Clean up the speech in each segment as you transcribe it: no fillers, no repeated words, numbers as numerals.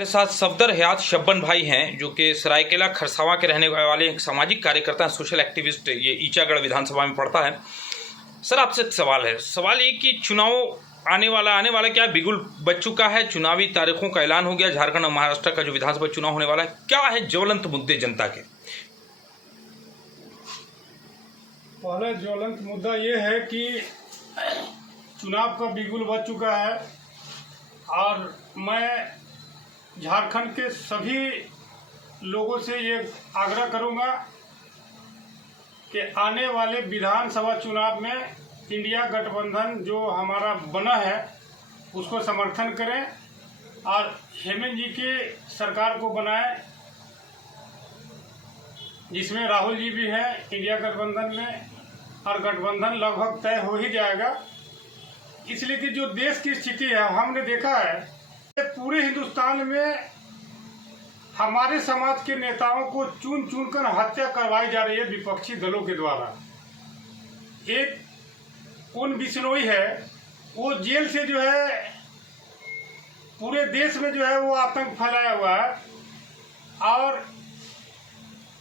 मेरे साथ सफदर हयात शब्बन भाई हैं जो कि सरायकेला खरसावां के रहने वाले एक सामाजिक कार्यकर्ता हैं, सोशल एक्टिविस्ट। ये ईचागढ़ विधानसभा में पड़ता है। सर, आपसे एक सवाल ये कि चुनाव आने वाला क्या बिगुल बच चुका है, चुनावी तारीखों का ऐलान हो गया, झारखंड और महाराष्ट्र का जो विधानसभा चुनाव होने वाला है, क्या है ज्वलंत मुद्दे जनता के? पहला ज्वलंत मुद्दा ये है कि चुनाव का बिगुल बच चुका है और मैं झारखंड के सभी लोगों से ये आग्रह करूंगा कि आने वाले विधानसभा चुनाव में इंडिया गठबंधन जो हमारा बना है उसको समर्थन करें और हेमंत जी की सरकार को बनाएं, जिसमें राहुल जी भी हैं इंडिया गठबंधन में, और गठबंधन लगभग तय हो ही जाएगा। इसलिए कि जो देश की स्थिति है, हमने देखा है पूरे हिंदुस्तान में हमारे समाज के नेताओं को चुन चुन कर हत्या करवाई जा रही है विपक्षी दलों के द्वारा। एक कौन बिश्नोई है, वो जेल से जो है पूरे देश में जो है वो आतंक फैलाया हुआ है, और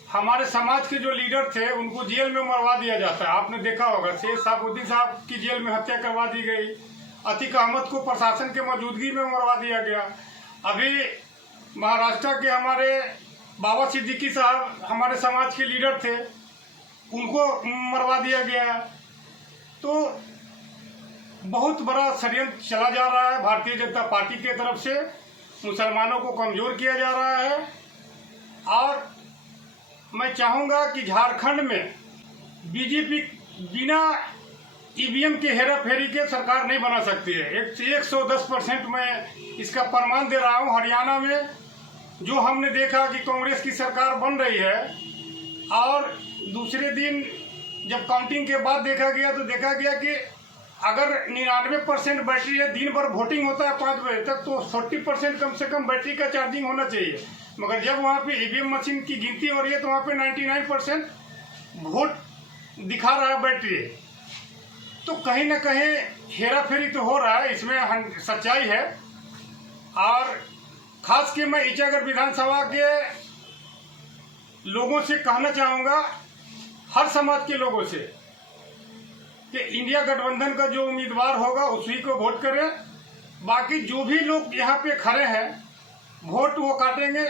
हमारे समाज के जो लीडर थे उनको जेल में मरवा दिया जाता है। आपने देखा होगा, शेख साबुद्दीन साहब की जेल में हत्या करवा दी गई, अतीक अहमद को प्रशासन के मौजूदगी में मरवा दिया गया। अभी महाराष्ट्र के हमारे बाबा सिद्दीकी साहब हमारे समाज के लीडर थे, उनको मरवा दिया गया। तो बहुत बड़ा षड्यंत्र चला जा रहा है भारतीय जनता पार्टी की तरफ से, मुसलमानों को कमजोर किया जा रहा है। और मैं चाहूँगा कि झारखंड में बीजेपी बिना ईवीएम के हेरा फेरी के सरकार नहीं बना सकती है। 110% मैं इसका प्रमाण दे रहा हूँ। हरियाणा में जो हमने देखा कि कांग्रेस की सरकार बन रही है, और दूसरे दिन जब काउंटिंग के बाद देखा गया तो देखा गया कि अगर 99% बैटरी है, दिन भर वोटिंग होता है 5 बजे तक, तो 40% कम से कम बैटरी का चार्जिंग होना चाहिए। मगर जब वहाँ पे ईवीएम मशीन की गिनती हो रही है तो वहाँ पे 99% वोट दिखा रहा है बैटरी। तो कहीं ना कहीं हेरा फेरी तो हो रहा है, इसमें सच्चाई है। और खास के मैं ईचागढ़ विधानसभा के लोगों से कहना चाहूँगा, हर समाज के लोगों से, कि इंडिया गठबंधन का जो उम्मीदवार होगा उसी को वोट करें। बाकी जो भी लोग यहाँ पे खड़े हैं, वोट वो काटेंगे,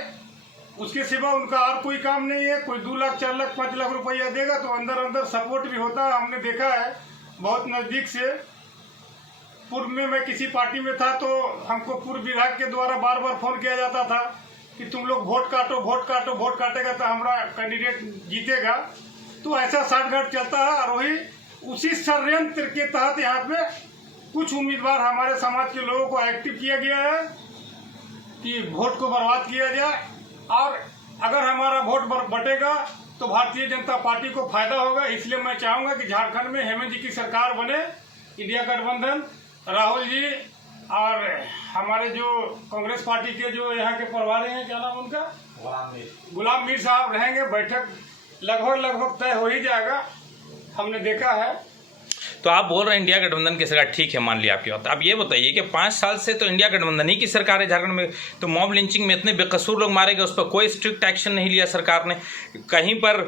उसके सिवा उनका और कोई काम नहीं है। कोई 2 लाख 4 लाख 5 लाख रुपया देगा तो अंदर अंदर सपोर्ट भी होता है। हमने देखा है बहुत नज़दीक से। पूर्व में मैं किसी पार्टी में था तो हमको पूर्व विधायक के द्वारा बार बार फोन किया जाता था कि तुम लोग वोट काटो, वोट काटो, वोट काटेगा तो हमारा कैंडिडेट जीतेगा। तो ऐसा साठगांठ चलता है, और वही उसी षड्यंत्र के तहत यहाँ पे कुछ उम्मीदवार हमारे समाज के लोगों को एक्टिव किया गया है कि वोट को बर्बाद किया जाए। और अगर हमारा वोट बटेगा तो भारतीय जनता पार्टी को फायदा होगा। इसलिए मैं चाहूँगा कि झारखंड में हेमंत जी की सरकार बने, इंडिया गठबंधन, राहुल जी और हमारे जो कांग्रेस पार्टी के जो यहाँ के प्रभारी हैं, क्या नाम उनका, गुलाम मीर साहब रहेंगे। बैठक लगभग तय हो ही जाएगा, हमने देखा है। तो आप बोल रहे हैं इंडिया गठबंधन की सरकार, ठीक है, मान लिया आपकी बात। अब ये बताइए कि 5 साल से तो इंडिया गठबंधन ही की सरकार है झारखंड में, तो मॉब लिंचिंग में इतने बेकसूर लोग मारे गए, उस पर कोई स्ट्रिक्ट एक्शन नहीं लिया सरकार ने। कहीं पर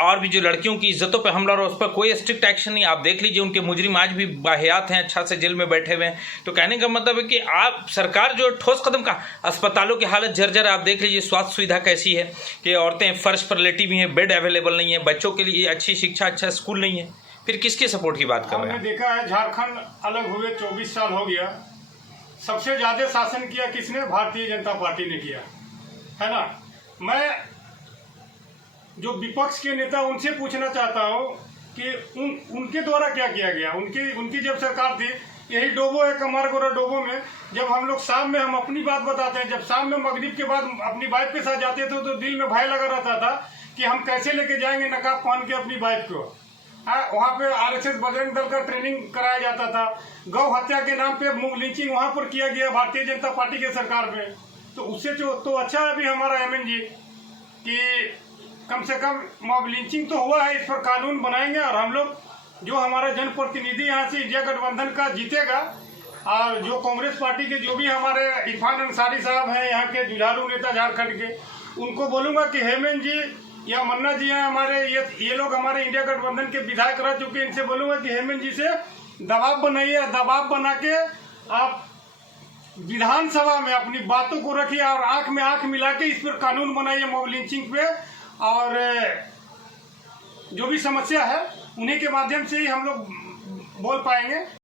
और भी जो लड़कियों की इज्जतों पर हमला हो, उस पर कोई स्ट्रिक्ट एक्शन नहीं। आप देख लीजिए, उनके मुजरिम आज भी बाहियात हैं, अच्छा से जेल में बैठे हुए हैं। तो कहने का मतलब है कि आप सरकार जो ठोस कदम का, अस्पतालों की हालत जर्जर, आप देख लीजिए स्वास्थ्य सुविधा कैसी है कि औरतें फर्श पर लेटी हुई हैं, बेड अवेलेबल नहीं है, बच्चों के लिए अच्छी शिक्षा, अच्छा स्कूल नहीं है। फिर किसके सपोर्ट की बात कर रहे हैं? हमने देखा है झारखंड अलग हुए 24 साल हो गया। सबसे ज्यादा शासन किया किसने? भारतीय जनता पार्टी ने किया है ना। मैं जो विपक्ष के नेता उनसे पूछना चाहता हूं कि उनके द्वारा क्या किया गया। उनकी जब सरकार थी, यही डोबो है कमारगोरा डोबो में, जब हम लोग शाम में हम अपनी बात बताते हैं, जब शाम में मगरिब के बाद अपनी वाइफ के साथ जाते थे तो दिल में भय लगा रहता था कि हम कैसे लेके जाएंगे नकाब पहन के अपनी वाइफ को। वहाँ पे आरएसएस बजरंग दल का ट्रेनिंग कराया जाता था। गौ हत्या के नाम पे मॉब लिंचिंग वहाँ पर किया गया भारतीय जनता पार्टी के सरकार में। तो उससे तो अच्छा है अभी हमारा हेमंत जी कि कम से कम मॉब लिंचिंग तो हुआ है, इस पर कानून बनाएंगे। और हम लोग जो हमारा जनप्रतिनिधि यहाँ से इंडिया गठबंधन का जीतेगा, और जो कांग्रेस पार्टी के जो भी हमारे इरफान अंसारी साहब हैं यहाँ के जुझारू नेता झारखंड के, उनको बोलूँगा कि हेमंत जी या मन्ना जी हैं हमारे, ये लोग हमारे इंडिया गठबंधन के विधायक रह चुके हैं। इनसे बोलूँगा कि हेमंत जी से दबाव बनाइए, दबाव बना के आप विधानसभा में अपनी बातों को रखिए और आंख में आंख मिला के इस पर कानून बनाइए मॉब लिंचिंग पे, और जो भी समस्या है उन्हीं के माध्यम से ही हम लोग बोल पाएंगे।